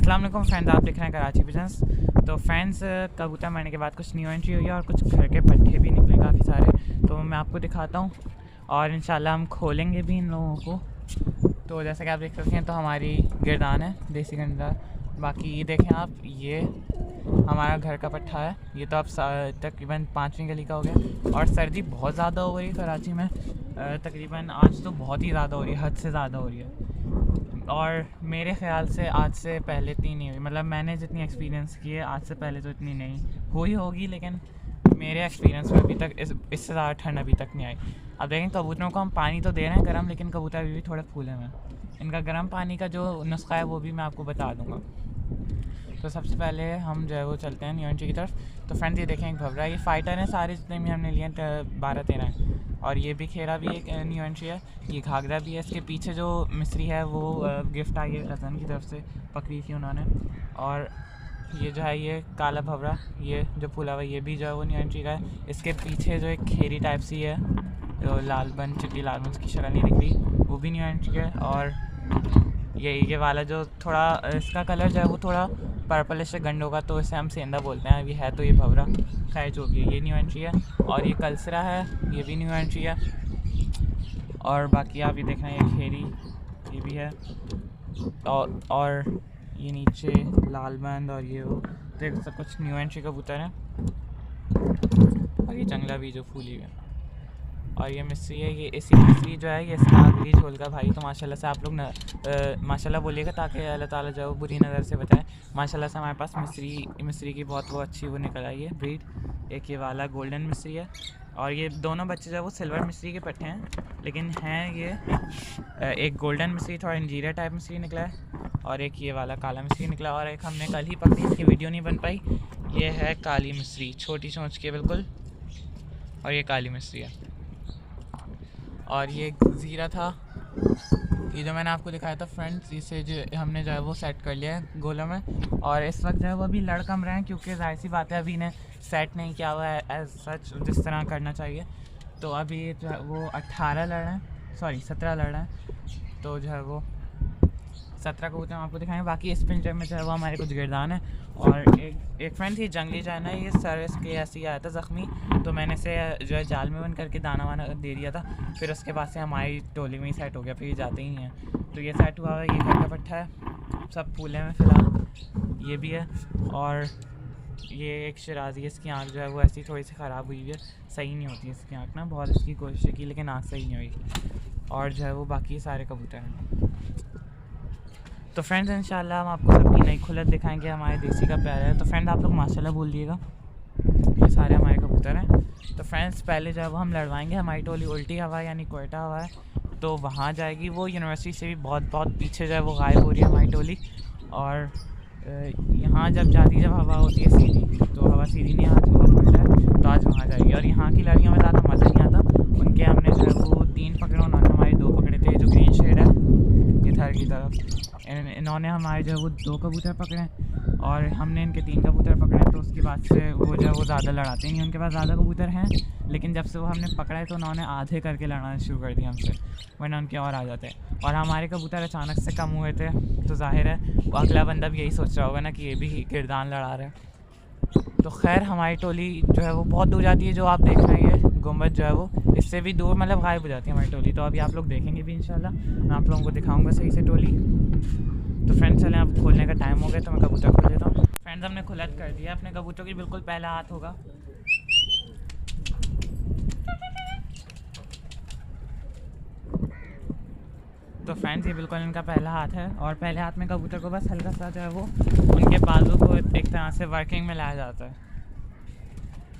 अस्सलाम वालेकुम फ्रेंड्स, आप देख रहे हैं कराची बिजनेस। तो फ्रेंड्स, कबूतर मरने के बाद कुछ न्यू एंट्री हुई है और कुछ घर के पट्टे भी निकले काफ़ी सारे, तो मैं आपको दिखाता हूँ और इंशाल्लाह हम खोलेंगे भी इन लोगों को। तो जैसे कि आप देख सकते हैं, तो हमारी गिरदान है देसी गंदा। बाकी ये देखें आप, ये हमारा घर का पट्टा है। ये तो अब तकरीबन 5वीं गली का हो गया और सर्दी बहुत ज़्यादा हो रही है कराची में। तकरीबन आज तो बहुत ही ज़्यादा हो रही है, हद से ज़्यादा हो रही है। और मेरे ख़्याल से आज से पहले इतनी नहीं हुई, मतलब मैंने जितनी एक्सपीरियंस की है आज से पहले तो इतनी नहीं हुई होगी, लेकिन मेरे एक्सपीरियंस में अभी तक इससे ज़्यादा ठंड अभी तक नहीं आई। अब देखें, कबूतरों को हम पानी तो दे रहे हैं गर्म, लेकिन कबूतर अभी भी थोड़े फूले हुए हैं। इनका गर्म पानी का जो नुस्खा है वो भी मैं आपको बता दूँगा। तो सबसे पहले हम जो है वो चलते हैं न्यू एंट्री की तरफ। तो फ्रेंड्स, ये देखें एक भवरा, ये फाइटर है, सारे जितने भी हमने लिए 12-13 हैं। और ये भी खेरा भी एक न्यू एंट्री है, ये घाघरा भी है। इसके पीछे जो मिस्री है वो गिफ्ट आई है कज़न की तरफ से, पकड़ी थी उन्होंने। और ये जो है ये काला भवरा, ये जो फूला हुआ, ये भी जो है वो न्यू एंट्री का है। इसके पीछे जो एक खेरी टाइप सी है, जो लाल बन चिट्टी लाल बन, उसकी शक्ल नहीं दिख रही, वो भी न्यू एंट्री है। और ये वाला जो थोड़ा इसका कलर जो है वो थोड़ा पर्पलिश गंड होगा, तो इसे हम सेंधा बोलते हैं। अभी है तो ये भवरा, खैर जो भी है, ये न्यू एंट्री है। और ये कलसरा है, ये भी न्यू एंट्री है। और बाकी आप ये देख रहे हैं, ये खेरी ये भी है। और ये नीचे लालबंद और ये वो, तो सब कुछ न्यू एंट्री कबूतर है। और ये जंगला भी जो फूली हुई है। और ये मिस्री है, ये इसी मिस्री जो है ये सागरी झोल का भाई। तो माशाल्लाह से आप लोग माशाल्लाह बोलिएगा, ताकि अल्लाह ताला जो है वो बुरी नज़र से बचाए। माशाल्लाह से हमारे पास मिस्री की बहुत वो अच्छी वो निकल आई है ब्रीड। एक ये वाला गोल्डन मिस्री है, और ये दोनों बच्चे जो है वो सिल्वर मिस्री के पट्टे हैं, लेकिन हैं ये एक गोल्डन मिस्री थोड़ा इंजीरिया टाइप मिस्री निकला है, और एक ये वाला काला मिस्री निकला। और एक हमने कल ही पकड़ी, इसकी वीडियो नहीं बन पाई। ये है काली मिस्री, छोटी चोंच की बिल्कुल, और ये काली मिस्री है। और ये ज़ीरा था, ये जो मैंने आपको दिखाया था फ्रेंड्स, इसे जो हमने जो है वो सेट कर लिया है गोलों में। और इस वक्त जो है वो अभी लड़ कम रहे हैं, क्योंकि जाहिर सी बात है अभी इन्हें सेट नहीं किया हुआ है एज सच, जिस तरह करना चाहिए। तो अभी जो है वो 18 लड़ हैं, सॉरी 17 लड़ हैं। तो जो है वो 17 कबूतर हम आपको दिखाएंगे। बाकी इस पिंजरे में जो है वो हमारे कुछ गिरदान है। और एक फ्रेंड थी जंगली जाना, ये सर इसके ऐसे ही आया था ज़ख्मी, तो मैंने इसे जो है जाल में बंद करके दाना वाना दे दिया था। फिर उसके बाद से हमारी टोली में ही सेट हो गया, फिर ये जाते ही हैं। तो ये सेट हुआ है, ये घर का पट्टा है, सब फूले में फ़िलहाल, ये भी है। और ये एक शराजी है, इसकी आँख जो है वो ऐसी थोड़ी सी ख़राब हुई है, सही नहीं होती इसकी आँख ना, बहुत इसकी कोशिश की लेकिन आँख सही नहीं हुई। और जो है वो बाकी सारे कबूतर हैं। तो फ्रेंड्स, इंशाल्लाह हम आपको सबकी नई खुलत दिखाएंगे, हमारे देसी का प्यार है। तो फ्रेंड्स, आप लोग माशाल्लाह बोल दिएगा, ये सारे हमारे कबूतर हैं। तो फ्रेंड्स, पहले जो है वो हम लड़वाएंगे, हमारी टोली उल्टी हवा यानी कोयटा हवा है, तो वहाँ जाएगी। वो यूनिवर्सिटी से भी बहुत पीछे जो है वो गायब हो रही है हमारी टोली। और यहाँ जब जाती जब हवा होती है सीधी, तो हवा सीधी नहीं आती, हवा उल्टा है, तो आज वहाँ जाएगी। और यहाँ की लड़कियों में ज़्यादा मज़ा नहीं आता। उनके हमने जो है वो 3 पकड़े, उन्होंने हमारे 2 पकड़े थे, जो ग्रीन शेड है इधर की तरफ। इन्होंने हमारे जो है वो 2 कबूतर पकड़े, और हमने इनके 3 कबूतर पकड़े। तो उसके बाद से वो जो है वो ज़्यादा लड़ाते नहीं, उनके पास ज़्यादा कबूतर हैं, लेकिन जब से वो हमने पकड़े तो उन्होंने आधे करके लड़ना शुरू कर दिया हमसे, वरना उनके और आ जाते हैं। और हमारे कबूतर अचानक से कम हुए थे, तो जाहिर है वो अगला बंदा भी यही सोच रहा होगा ना कि ये भी गिरदान लड़ा रहा है। तो खैर, हमारी टोली जो है वो बहुत दूर जाती है, जो आप देख रहे हैं ये गुंबद जो है वो इससे भी दूर, मतलब गायब हो जाती है हमारी टोली। तो अभी आप लोग देखेंगे भी इंशाल्लाह, मैं आप लोगों को दिखाऊंगा सही से टोली। तो फ्रेंड्स, चलें, अब खोलने का टाइम हो गया, तो मैं कबूतर खोल देता हूँ। फ्रेंड्स, हमने खुलत कर दिया अपने कबूतर की, बिल्कुल पहला हाथ होगा। तो फ्रेंड्स, ये बिल्कुल इनका पहला हाथ है, और पहले हाथ में कबूतर को बस हल्का सा जो है वो उनके बाजू को एक तरह से वर्किंग में लाया जाता है,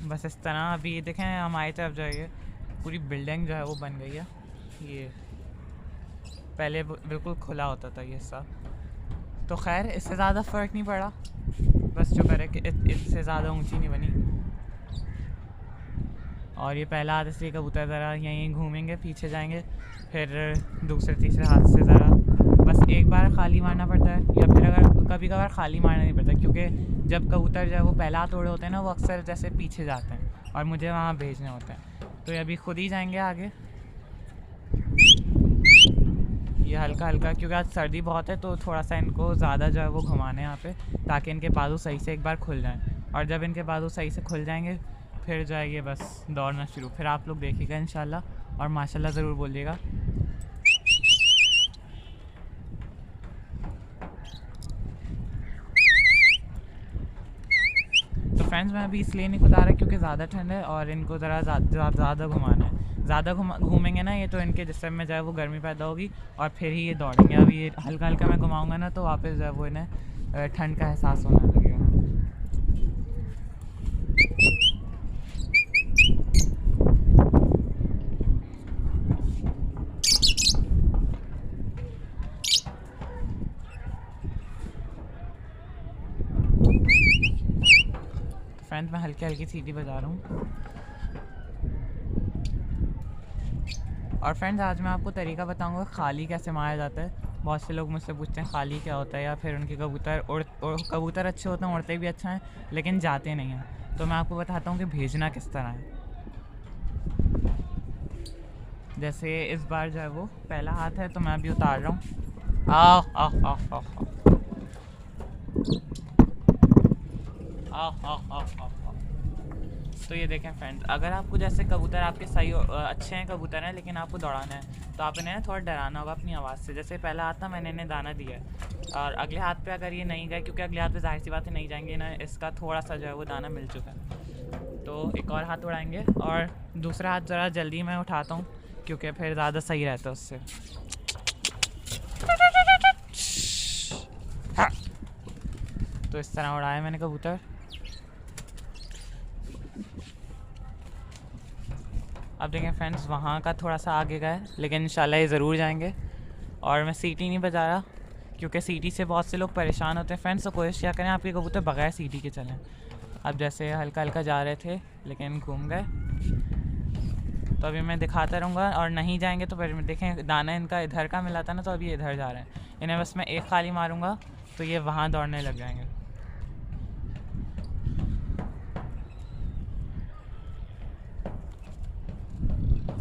बस इस तरह। अभी ये देखें, हमारी तरफ जो है पूरी बिल्डिंग जो है वो बन गई है। ये पहले बिल्कुल खुला होता था ये सब। तो खैर, इससे ज़्यादा फ़र्क नहीं पड़ा, बस जो करे कि इससे ज़्यादा ऊंची नहीं बनी। और ये पहला हाथ इसलिए कबूतर ज़रा यहीं घूमेंगे, पीछे जाएंगे, फिर दूसरे तीसरे हाथ से ज़रा बस एक बार खाली मारना पड़ता है, या फिर अगर कभी कभार खाली मारना नहीं पड़ता, क्योंकि जब कबूतर जो है वो पहला हाथ उड़े होते हैं ना, वो अक्सर जैसे पीछे जाते हैं और मुझे वहाँ भेजने होते हैं। तो ये अभी खुद ही जाएंगे आगे। ये हल्का हल्का, क्योंकि आज सर्दी बहुत है तो थोड़ा सा इनको ज़्यादा जो है वो घुमाने यहाँ पे, ताकि इनके बाजू सही से एक बार खुल जाएं। और जब इनके बाजू सही से खुल जाएंगे फिर जाएंगे बस दौड़ना शुरू। फिर आप लोग देखिएगा इंशाल्लाह और माशाल्लाह ज़रूर बोलिएगा। तो फ्रेंड्स मैं अभी इसलिए नहीं बता रहा क्योंकि ज़्यादा ठंड है और इनको ज़रा ज़्यादा घुमाना है। ज़्यादा घूमेंगे ना ये तो इनके जिस्म में जो है वो गर्मी पैदा होगी और फिर ही ये दौड़ेंगे। अब ये हल्का हल्का मैं घुमाऊँगा ना तो वापस जो है वो इन्हें ठंड का एहसास होने लगेगा। फ्रेंड्स मैं हल्की हल्की सीटी बजा रहा हूँ। और फ्रेंड्स आज मैं आपको तरीका बताऊंगा खाली कैसे मारा जाता है। बहुत से लोग मुझसे पूछते हैं खाली क्या होता है, या फिर उनके कबूतर अच्छे होते हैं, उड़ते भी अच्छा हैं लेकिन जाते नहीं हैं। तो मैं आपको बताता हूँ कि भेजना किस तरह है। जैसे इस बार जो है वो पहला हाथ है तो मैं अभी उतार रहा हूँ। आओ आओ आओ आओ आओ आओ आओ आओ। तो ये देखें फ्रेंड्स, अगर आपको जैसे कबूतर आपके सही अच्छे हैं कबूतर हैं लेकिन आपको दौड़ाना है तो आप इन्हें थोड़ा डराना होगा अपनी आवाज़ से। जैसे पहला हाथ था मैंने इन्हें दाना दिया है और अगले हाथ पे अगर ये नहीं गए, क्योंकि अगले हाथ पे जाहिर सी बात है नहीं जाएंगे ना, इसका थोड़ा सा जो है वो दाना मिल चुका है। तो एक और हाथ उड़ाएंगे और दूसरा हाथ ज़रा जल्दी मैं उठाता हूँ क्योंकि फिर ज़्यादा सही रहता है उससे। तो इस तरह उड़ाया मैंने कबूतर। अब देखें फ्रेंड्स वहाँ का थोड़ा सा आगे गए लेकिन इंशाल्लाह ये ज़रूर जाएंगे। और मैं सीटी नहीं बजा रहा क्योंकि सीटी से बहुत से लोग परेशान होते हैं फ्रेंड्स। तो कोशिश क्या करें आपके कबूतर बगैर सीटी के चलें। अब जैसे हल्का हल्का जा रहे थे लेकिन घूम गए, तो अभी मैं दिखाता रहूँगा। और नहीं जाएंगे तो फिर देखें दाना इनका इधर का मिला था ना, तो अभी ये इधर जा रहे हैं। इन्हें बस मैं एक खाली मारूँगा तो ये वहाँ दौड़ने लग जाएंगे।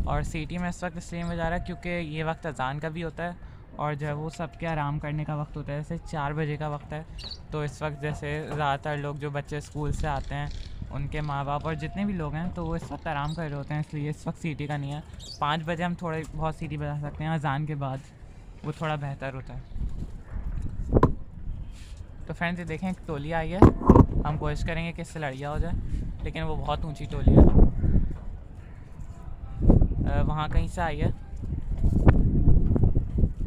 और सीटी में इस वक्त इसलिए बजा रहा है क्योंकि ये वक्त अजान का भी होता है और जो है वो सबके आराम करने का वक्त होता है। जैसे 4 बजे का वक्त है तो इस वक्त जैसे ज़्यादातर लोग जो बच्चे स्कूल से आते हैं उनके माँ बाप और जितने भी लोग हैं तो वो इस वक्त आराम कर रहे होते हैं, इसलिए इस वक्त सीटी का नहीं है। 5 बजे हम थोड़े बहुत सीटी बजा सकते हैं अजान के बाद, वो थोड़ा बेहतर होता है। तो फ्रेंड्स ये देखें एक टोली आई है, हम कोशिश करेंगे कि इससे लड़िया हो जाए लेकिन वो बहुत ऊँची टोली है। वहाँ कहीं से आई है।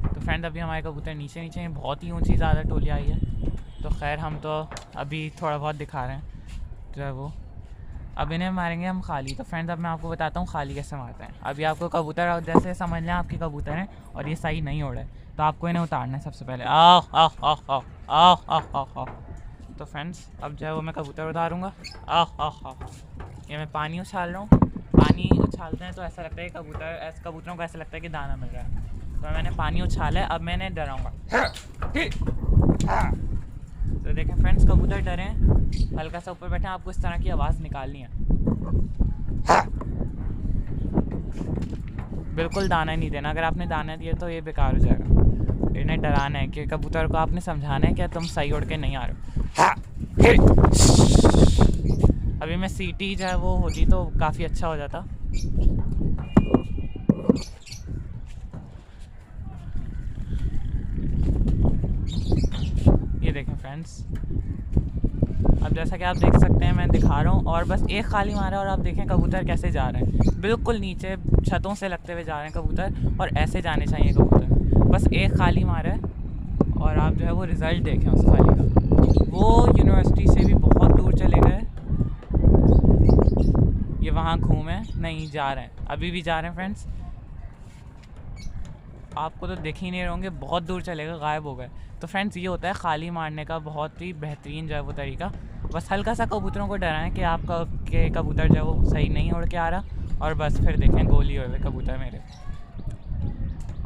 तो फ्रेंड अभी हमारे कबूतर नीचे नीचे हैं, बहुत ही ऊंची ज़्यादा टोली आई है। तो खैर हम तो अभी थोड़ा बहुत दिखा रहे हैं जो है वो। अब इन्हें मारेंगे हम खाली। तो फ्रेंड्स अब मैं आपको बताता हूँ खाली कैसे मारते हैं। अभी आपको कबूतर जैसे समझ लें आपके कबूतर हैं और ये सही नहीं उड़ रहे तो आपको इन्हें उतारना है सबसे पहले। आओ आओ आओ आओ आओ आओ आओ आओ। तो फ्रेंड्स अब जो है वो मैं कबूतर उतारूँगा। आओ आओ आओ। ये मैं पानी उछाल रहा हूँ। पानी उछालते हैं तो ऐसा लगता है कबूतरों को ऐसा लगता है कि दाना मिल रहा है। तो मैंने पानी उछाला है, अब मैंने डराऊँगा। तो देखें फ्रेंड्स कबूतर डरे हैं, हल्का सा ऊपर बैठे हैं, आपको इस तरह की आवाज़ निकालनी है। बिल्कुल दाना नहीं देना, अगर आपने दाना दिया तो ये बेकार हो जाएगा। इन्हें डराना है कि कबूतर को आपने समझाना है कि तुम सही उड़ के नहीं आ रहे हो। अभी मैं सीटी जो है वो होती तो काफ़ी अच्छा हो जाता। ये देखें फ्रेंड्स, अब जैसा कि आप देख सकते हैं मैं दिखा रहा हूँ और बस एक खाली मारा और आप देखें कबूतर कैसे जा रहे हैं, बिल्कुल नीचे छतों से लगते हुए जा रहे हैं कबूतर। और ऐसे जाने चाहिए कबूतर, बस एक खाली मारा है और आप जो है वो रिज़ल्ट देखें उस खाली का। वो यूनिवर्सिटी से भी बहुत दूर चले गए, ये वहाँ घूमे नहीं जा रहे हैं, अभी भी जा रहे हैं फ्रेंड्स। आपको तो दिख ही नहीं होंगे, बहुत दूर चले गए, गायब हो गए। तो फ्रेंड्स ये होता है खाली मारने का बहुत ही बेहतरीन जो है वो तरीका। बस हल्का सा कबूतरों को डराएं कि आपका के कबूतर जो है वो सही नहीं उड़ के आ रहा और बस फिर देखें गोली हुए कबूतर मेरे।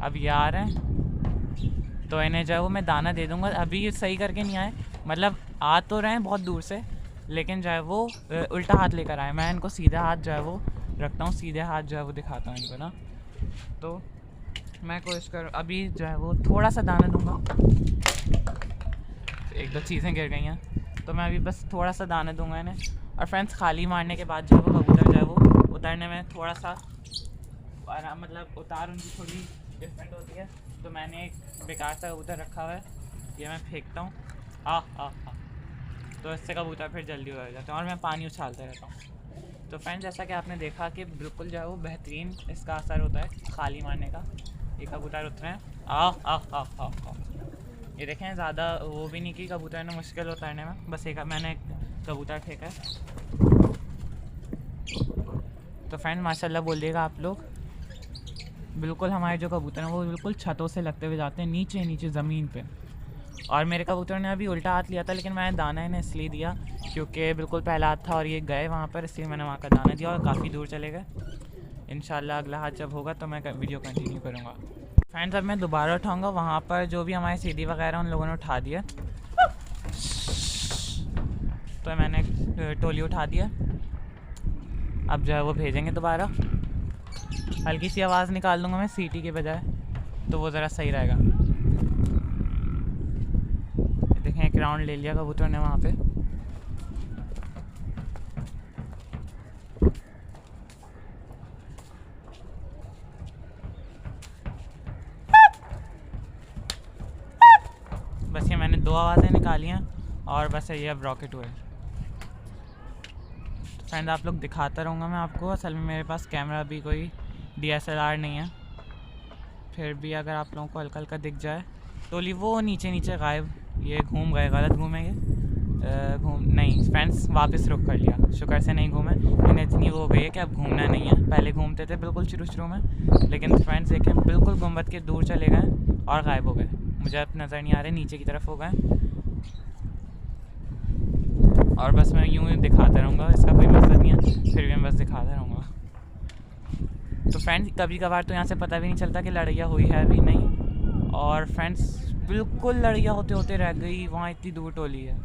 अब ये आ रहे हैं तो इन्हें जो है वो मैं दाना दे दूँगा। अभी ये सही करके नहीं आए, मतलब आ तो रहे हैं बहुत दूर से लेकिन जो है वो उल्टा हाथ लेकर आए। मैं इनको सीधा हाथ जो है वो रखता हूँ, सीधे हाथ जो है वो दिखाता हूँ इनको ना। तो मैं कोशिश कर अभी जो है वो थोड़ा सा दाना दूंगा। एक दो चीज़ें गिर गई हैं तो मैं अभी बस थोड़ा सा दाना दूंगा इन्हें। और फ्रेंड्स खाली मारने के बाद जो वो कबूतर जो है वो उतारने में थोड़ा सा मतलब उतार उनकी थोड़ी डिफरेंट होती है। तो मैंने एक बेकार सा कबूतर रखा हुआ है, ये मैं फेंकता हूँ। तो इससे कबूतर फिर जल्दी उतर जाते हैं और मैं पानी उछालता रहता हूँ। तो फ्रेंड्स जैसा कि आपने देखा कि बिल्कुल जो है वो बेहतरीन इसका असर होता है खाली मारने का। ये कबूतर उतरे हैं। ये देखें ज़्यादा वो भी नहीं कि कबूतर ने मुश्किल उतारने में, बस एक मैंने कबूतर फेंका है। तो फ्रेंड माशाल्लाह बोलिएगा आप लोग। बिल्कुल हमारे जो कबूतर हैं वो बिल्कुल छतों से लगते हुए जाते हैं नीचे नीचे ज़मीन पे। और मेरे कबूतर ने अभी उल्टा हाथ लिया था, लेकिन मैंने दाना इन्हें इसलिए दिया क्योंकि बिल्कुल पहला हाथ था और ये गए वहाँ पर, इसलिए मैंने वहाँ का दाना दिया और काफ़ी दूर चले गए। इंशाल्लाह अगला हाथ जब होगा तो मैं वीडियो कंटिन्यू करूँगा। फ्रेंड्स अब मैं दोबारा उठाऊँगा, वहाँ पर जो भी हमारे सीढ़ी वगैरह उन लोगों ने उठा दिया। तो मैंने टोली उठा दिया। अब जो है वो भेजेंगे दोबारा। हल्की सी आवाज़ निकाल दूँगा मैं सीटी के बजाय, तो वो ज़रा सही रहेगा। देखें एक राउंड ले लिया कबूतर ने वहाँ पे। बस ये मैंने 2 आवाज़ें निकाली हैं और बस ये अब रॉकेट हुए। तो फ्रेंड आप लोग दिखाता रहूँगा मैं आपको। असल में मेरे पास कैमरा भी कोई DSLR नहीं है, फिर भी अगर आप लोगों को हल्का हल्का दिख जाए। टोली वो नीचे नीचे गायब, ये घूम गए, गलत घूमेंगे घूम नहीं फ्रेंड्स, वापस रुख कर लिया, शुक्र से नहीं घूमे। इन्हें इतनी वो हो गई है कि अब घूमना नहीं है। पहले घूमते थे बिल्कुल शुरू में, लेकिन फ्रेंड्स देखें बिल्कुल गुंबद के दूर चले गए और गायब हो गए। मुझे अब नज़र नहीं आ रहे, नीचे की तरफ हो गए। और बस मैं यूँ ही दिखाता रहूँगा, इसका कोई मकसद नहीं है, फिर भी मैं बस दिखाता रहूँगा। तो फ्रेंड्स कभी कभार तो यहाँ से पता भी नहीं चलता कि लड़ैया हुई है भी नहीं। और फ्रेंड्स बिल्कुल लड़ैया होते होते रह गई, वहाँ इतनी दूर टोली है।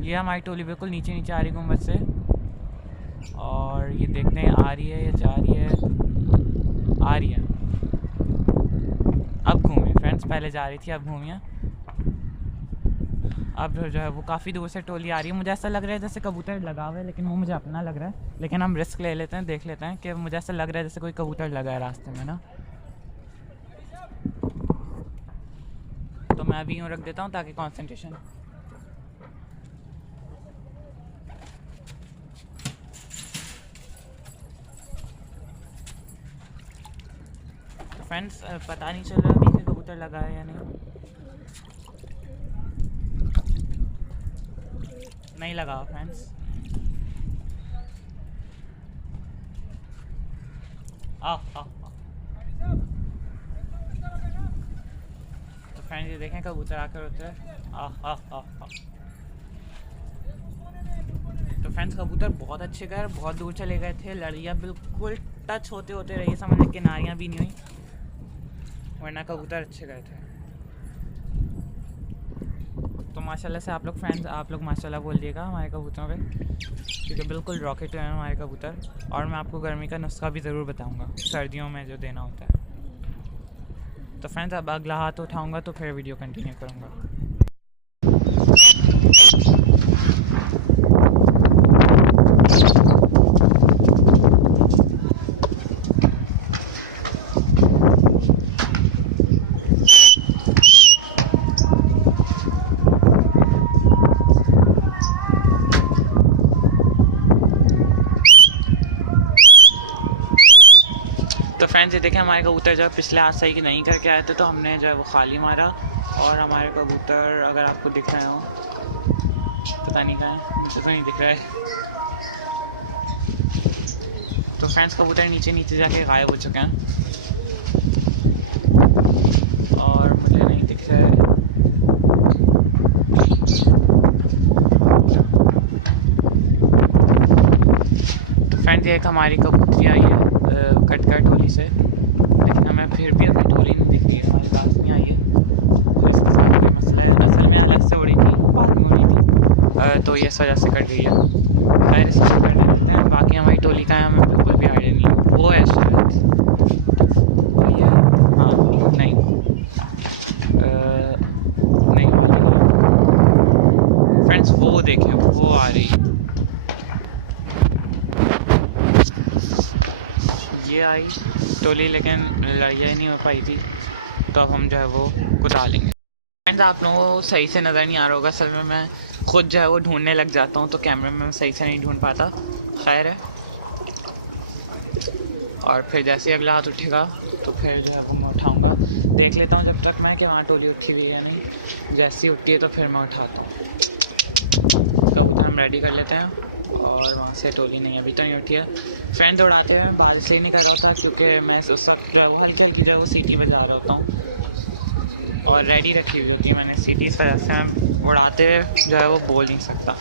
ये हमारी टोली बिल्कुल नीचे नीचे आ रही गुंबद से, और ये देखते हैं आ रही है या जा रही है। आ रही है, अब घूमिए फ्रेंड्स, पहले जा रही थी अब घूमिए। अब जो है वो काफ़ी दूर से टोली आ रही है। मुझे ऐसा लग रहा है जैसे कबूतर लगा हुआ है, लेकिन वो मुझे अपना लग रहा है। लेकिन हम रिस्क ले लेते हैं, देख लेते हैं कि मुझे ऐसा लग रहा है जैसे कोई कबूतर लगा है रास्ते में ना। तो मैं अभी यूँ रख देता हूँ ताकि कंसंट्रेशन। फ्रेंड्स पता नहीं चल रहा अभी कि कबूतर लगा है या नहीं लगा फ्रेंड्स। तो फ्रेंड्स ये देखें कबूतर आकर उतरे। तो फ्रेंड्स कबूतर बहुत अच्छे गए, बहुत दूर चले गए थे। लड़ियाँ बिल्कुल टच होते होते रही, समझ लें किनारियाँ भी नहीं हुई, वरना कबूतर अच्छे गए थे। तो माशाल्लाह से आप लोग फ्रेंड्स, आप लोग माशाल्लाह बोलिएगा हमारे कबूतरों पे, क्योंकि बिल्कुल रॉकेट हैं हमारे कबूतर। और मैं आपको गर्मी का नुस्खा भी ज़रूर बताऊंगा, सर्दियों में जो देना होता है। तो फ्रेंड्स अब अगला हाथ उठाऊंगा तो फिर वीडियो कंटिन्यू करूँगा। तो फ्रेंड्स ये देखें हमारे कबूतर जो पिछले हाथ सही नहीं करके आए थे, तो हमने जो है वो खाली मारा। और हमारे कबूतर अगर आपको दिख रहे हो, पता नहीं कहाँ है, मुझे तो नहीं दिख रहा है। तो फ्रेंड्स कबूतर नीचे नीचे जाके गायब हो चुके हैं और मुझे नहीं दिख रहा है। तो फ्रेंड्स एक हमारी कबूतरी आई है कटकर टोली से, लेकिन हमें फिर भी अपनी टोली नहीं दिख रही है, हमारे पास नहीं आई है। तो इसके साथ कोई मसला है, असल में अलग से उड़ी थी, बाद में उड़ी थी, तो ये इस वजह से कट गई है। खैर इसको करने देते हैं। बाकी हमारी टोली का है हमें बिल्कुल भी आइडिया नहीं, वो है शायद ये फ्रेंड्स वो देखें, वो आ रही, ये आई टोली, लेकिन लड़िया ही नहीं हो पाई थी, तो अब हम जो है वो कुदा लेंगे। फ्रेंड्स आप लोगों को सही से नज़र नहीं आ रहा होगा, असल में मैं खुद जो है वो ढूंढने लग जाता हूँ, तो कैमरे में मैं सही से नहीं ढूंढ पाता, खैर है। और फिर जैसे ही अगला हाथ उठेगा तो फिर जो है वो मैं उठाऊँगा, देख लेता हूँ जब तक मैं कि वहाँ टोली उठी हुई है या नहीं। जैसे ही उठती है तो फिर मैं उठाता हूँ। कबूतर हम रेडी कर लेते हैं, और वहाँ से टोली नहीं, अभी तो नहीं उठी है। फ्रेंड उड़ाते हुए बारिश ही नहीं कर रहा था, क्योंकि मैं उस वक्त जो है वो हल्की हल्की जो है वो सीटी बजा रहा होता हूँ, और रेडी रखी हुई होती है मैंने सीटी, इस वजह से मैं उड़ाते हुए जो है वो बोल नहीं सकता।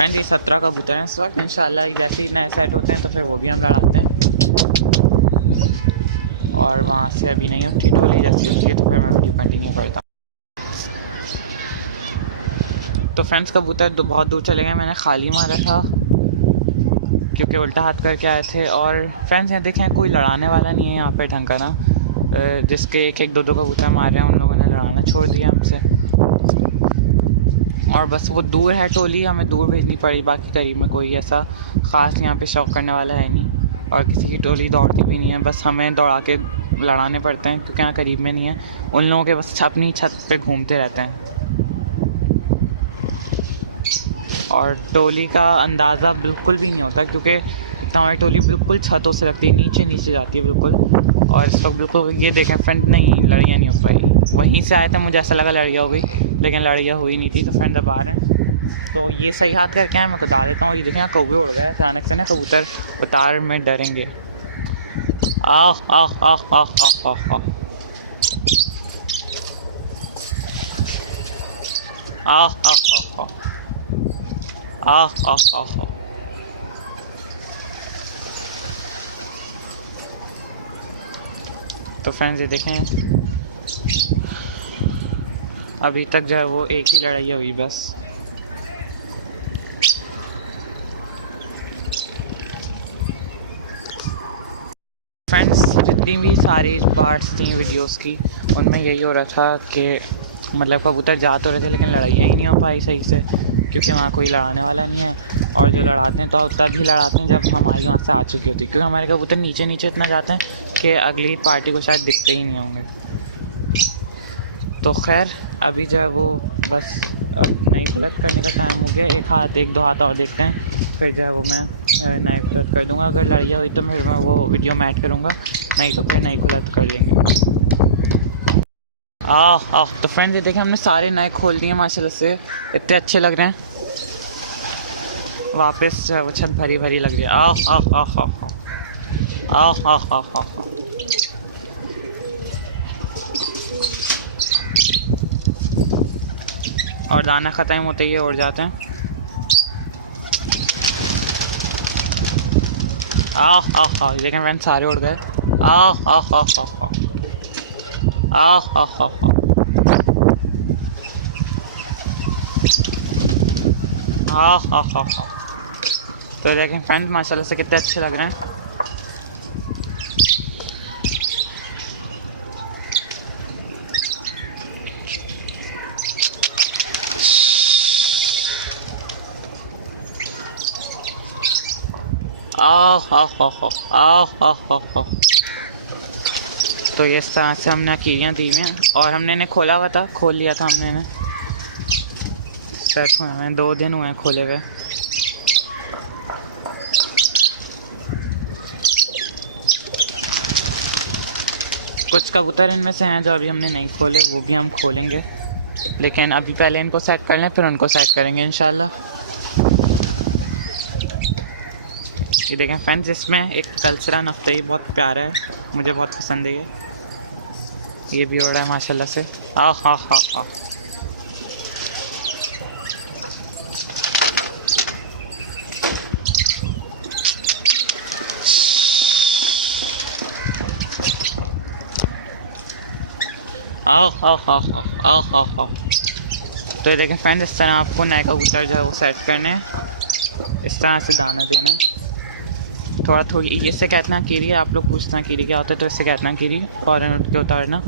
एंड ये 17 कबूतर हैं इस वक्त, इंशाल्लाह जैसे ही नए सेट होते हैं तो फिर वो भी हम लड़ाते हैं। और वहाँ से अभी नहीं उठी टोली, जैसे उठी है तो फिर मैं वीडियो कंटिन्यू करता हूँ। तो फ्रेंड्स कबूतर बहुत दूर चले गए, मैंने खाली मारा था क्योंकि उल्टा हाथ करके आए थे। और फ्रेंड्स यहाँ देखें कोई लड़ाने वाला नहीं है यहाँ पे ढंग का ना, जिसके एक एक दो दो कबूतर मार रहे हैं उन लोगों ने लड़ाना छोड़ दिया हमसे, और बस वो दूर है टोली, हमें दूर भेजनी पड़ी, बाकी करीब में कोई ऐसा ख़ास यहाँ पे शौक करने वाला है नहीं, और किसी की टोली दौड़ती भी नहीं है, बस हमें दौड़ा के लड़ाने पड़ते हैं क्योंकि यहाँ करीब में नहीं है। उन लोगों के बस अपनी छत पे घूमते रहते हैं, और टोली का अंदाज़ा बिल्कुल भी नहीं होता क्योंकि इतना हमारी टोली बिल्कुल छतों से लगती है, नीचे नीचे जाती है बिल्कुल। और इस वक्त बिल्कुल ये देखें फ्रेंड, नहीं लड़ियाँ नहीं हो पाई, वहीं से आए थे मुझे ऐसा लगा लड़ियाँ हो गई, लेकिन लड़ियाँ हुई नहीं थी। तो फ्रेंड अब बाहर, तो ये सही हाथ करके मैं कुदा देता हूँ। और ये देखें यहाँ कौवे उड़ गए अचानक से ना, कबूतर उतार में डरेंगे। आह आह आह आह आह आह आह आह आह आह आह। तो फ्रेंड्स ये देखें अभी तक जो है वो एक ही लड़ाई हुई बस। फ्रेंड्स जितनी भी सारी पार्ट्स थी वीडियोस की, उनमें यही हो रहा था कि मतलब कबूतर जा तो रहे थे लेकिन लड़ाइयाँ ही नहीं हो पाई सही से, क्योंकि वहाँ कोई लड़ाने वाला नहीं है। और जो लड़ाते हैं तो तभी लड़ाते हैं जब हमारी वहाँ से आ चुकी होती है, क्योंकि हमारे कबूतर नीचे नीचे इतना जाते हैं कि अगली पार्टी को शायद दिखते ही नहीं होंगे। तो खैर अभी जो है वो बस नई खुलत करने का टाइम हो गया, एक दो हाथ और देखते हैं, फिर जो है वो मैं नई खुलत कर दूँगा। अगर लड़ाई हुई तो फिर मैं वो वीडियो में ऐड करूँगा, नहीं तो फिर नई खुलत कर लेंगे। तो फ्रेंड्स ये देखें हमने सारे नए खोल दिए माशाल्लाह से, इतने अच्छे लग रहे हैं। वापस जो है वो छत भरी भरी लग रही है। और दाना ख़त्म होते ही उड़ जाते हैं। देखें फ्रेंड्स सारे उड़ गए। तो देखें फ्रेंड्स माशाल्लाह से कितने अच्छे लग रहे हैं। तो ये इस तरह से हमने कीड़ियाँ दी हुई हैं, और हमने इन्हें खोला हुआ था, खोल लिया था हमने इन्हें, सेट हुए हमें 2 दिन हुए हैं खोले हुए। कुछ कबूतर इनमें से हैं जो अभी हमने नहीं खोले, वो भी हम खोलेंगे, लेकिन अभी पहले इनको सेट कर लें फिर उनको सेट करेंगे इंशाल्लाह। ये देखें फ्रेंड्स इसमें एक कलसरा नफ्तई बहुत प्यारा है, मुझे बहुत पसंद है ये भी हो रहा है माशाल्लाह से। तो ये देखें फ्रेंड्स इस तरह आपको नए कबूतर जो है वो सेट करने हैं, इस तरह से दाना देना, थोड़ा थोड़ी, इससे कहते हैं कीरी, आप लोग पूछते हैं कीरी क्या होता है, तो इससे कहते हैं कीरी, फ़ौरन उठ के उतारना।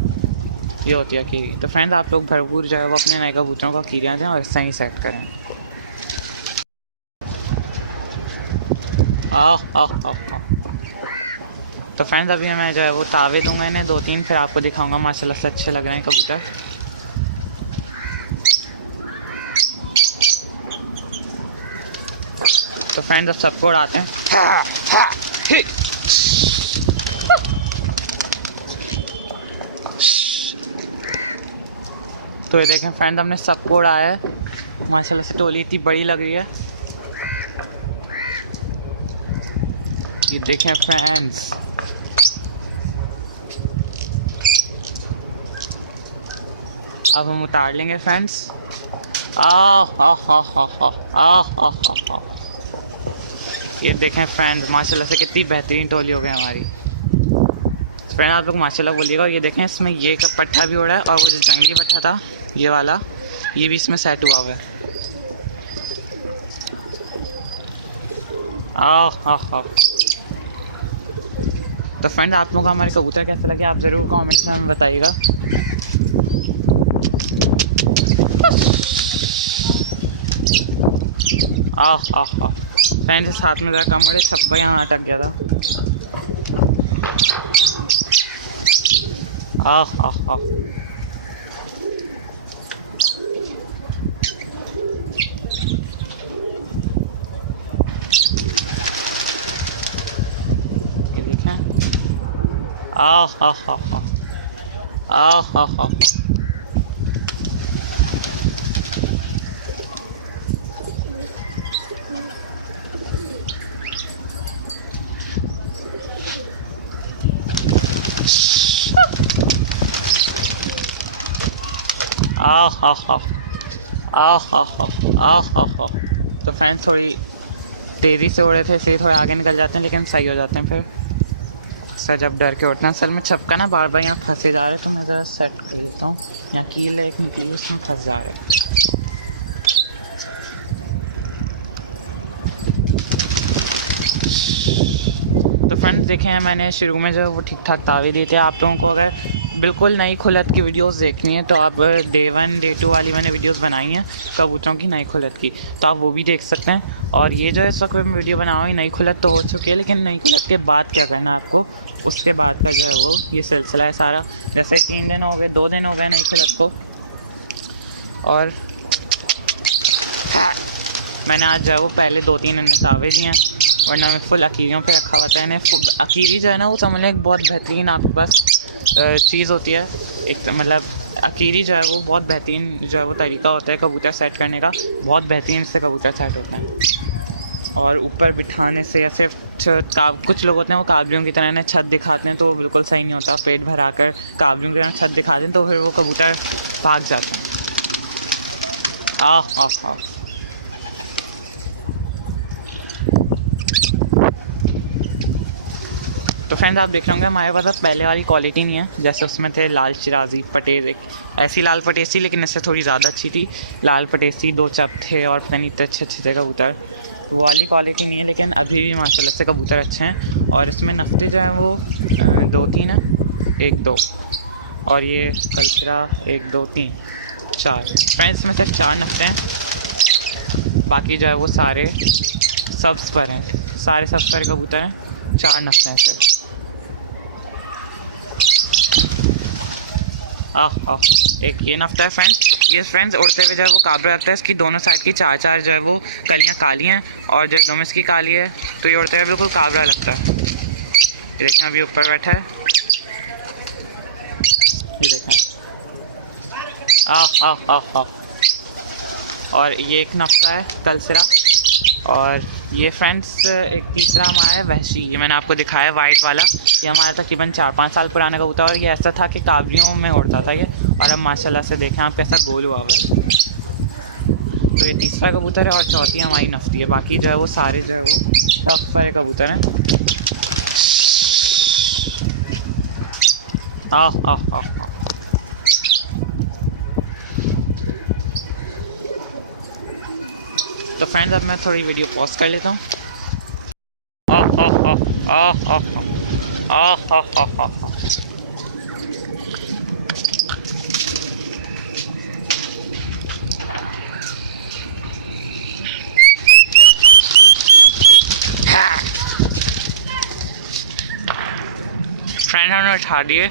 ये होती है अकीरी। तो फ्रेंड्स आप लोग भरपूर जो है वो अपने नए कबूतरों को अकीरियाँ दें और सही सेट करें। तो फ्रेंड्स अभी मैं जो है वो तावे दूंगा इन्हें 2-3, फिर आपको दिखाऊंगा माशाल्लाह से अच्छे लग रहे हैं कबूतर। तो फ्रेंड्स अब सबको उड़ाते हैं। तो ये देखें फ्रेंड्स हमने सबको उड़ाया है माशाल्लाह से। टोली इतनी बड़ी लग रही है, ये देखें फ्रेंड्स। अब हम उतार लेंगे फ्रेंड्स। ये देखें फ्रेंड्स माशाल्लाह से कितनी बेहतरीन टोली हो गई हमारी। फ्रेंड आप लोग माशाल्लाह बोलिएगा। ये देखें इसमें ये पट्ठा भी उड़ा है और वो जो जंगली पट्ठा था ये वाला, ये भी इसमें सेट हुआ हुआ है। तो फ्रेंड आप लोगों को हमारे कबूतर कैसे लगे आप ज़रूर कमेंट्स में हमें बताइएगा। फ्रेंड इस हाथ में ज़रा कम बड़े छप्पा यहाँ अटक गया था। ये देखें। तो फ्रेंड्स थोड़ी तेज़ी से उड़े थे इसलिए थोड़े आगे निकल जाते हैं, लेकिन सही हो जाते हैं फिर। सर जब डर के उठना, असल में छपका ना बार बार यहाँ फंसे जा रहे हैं, तो मैं ज़रा सेट कर लेता हूँ। यहाँ कील एक निकली उसमें फंस जा रहे हैं। तो फ्रेंड्स देखें मैंने शुरू में जो वो ठीक ठाक तावे दिए थे। आप लोगों को अगर बिल्कुल नई खुलत की वीडियोस देखनी है तो आप डे 1 डे 2 वाली मैंने वीडियोस बनाई हैं कबूतरों की नई खुलत की, तो आप वो भी देख सकते हैं। और ये जो है इस वक्त मैं वीडियो बनाऊँगी, नई खुलत तो हो चुकी है, लेकिन नई खुलत के बाद क्या करना है आपको, उसके बाद का जो है वो ये सिलसिला है सारा। जैसे 3 दिन हो गए, 2 दिन हो गए नई खुलत को, और मैंने आज जो है वो पहले 2-3 इन्हें तावे दिए हैं, वरना मैं फुल अकीरियों पे रखा हुआ था इन्हें। अकीरी जो है ना वो समझ लें एक बहुत बेहतरीन आपके पास चीज़ होती है। एक मतलब अकीरी जो है वो बहुत बेहतरीन जो है वो तरीका होता है कबूतर सेट करने का, बहुत बेहतरीन से कबूतर सेट होता है। और ऊपर बिठाने से या फिर कुछ लोग होते हैं वो काबलियों की तरह इन्हें छत दिखाते हैं, तो वो बिल्कुल सही नहीं होता। पेट भरा कर काबलियों की तरह छत दिखाते हैं तो फिर वो कबूतर भाग जाते हैं। तो फ्रेंड्स आप देख रहे होंगे हमारे पास अब पहले वाली क्वालिटी नहीं है, जैसे उसमें थे लाल शिराजी पटेज, एक ऐसी लाल पटेज थी लेकिन इससे थोड़ी ज़्यादा अच्छी थी। लाल पटेज थी, 2 चप थे और पता नहीं इतने अच्छे थे कबूतर। वो वाली क्वालिटी नहीं है, लेकिन अभी भी माशाल्लाह से कबूतर अच्छे हैं। और इसमें नफ्ते जो हैं वो 2-3 हैं, 1-2, और ये कल्चरा 1 2 3 4। फ्रेंड्स में सिर्फ 4 नफ्ते हैं, बाकी जो है वो सारे सब्स पर हैं, सारे सब्स पर कबूतर हैं। 4 नफ्ते हैं सिर्फ। एक ये नफ्ता है फ्रेंड्स। ये फ्रेंड्स उड़ते हुए जो है वो काबरा रखता है, इसकी दोनों साइड की 4-4 जो है वो कलियाँ काली हैं और जो एकदम इसकी काली है, तो ये उड़ते हुए बिल्कुल काबरा लगता है। ये देखें अभी ऊपर बैठा है, ये देखें। और ये एक नफ्ता है कलसरा। और ये फ्रेंड्स एक तीसरा हमारा है वहशी, ये मैंने आपको दिखाया वाइट वाला। ये हमारा तकरीबन 4-5 साल पुराना कबूतर, और ये ऐसा था कि काबलियों में उड़ता था ये, और अब माशाल्लाह से देखें आप कैसा गोल हुआ हुआ है। तो ये तीसरा कबूतर है और चौथी हमारी नफ्ती है। बाकी जो है वो सारे जो है वो टफ वाले कबूतर हैं। तो फ्रेंड्स अब मैं थोड़ी वीडियो पॉज कर लेता हूँ। उठा दिए।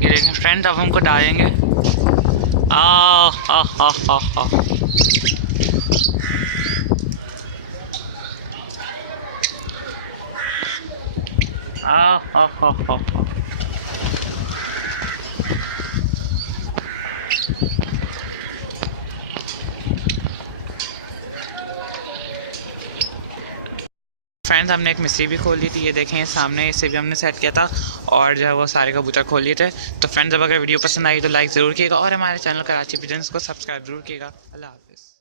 ये देखें फ्रेंड्स, अब हमको डालेंगे। आ हा हा हा हा। फ्रेंड्स, हमने एक मिस्त्री भी खोल ली थी, ये देखें सामने, इसे भी हमने सेट किया था और जो है वो सारे कबूतर खोल लिए थे। तो फ्रेंड्स, अब अगर वीडियो पसंद आई तो लाइक ज़रूर कीजिएगा और हमारे चैनल कराची पिजन्स को सब्सक्राइब ज़रूर कीजिएगा। अल्लाह हाफ़िज़।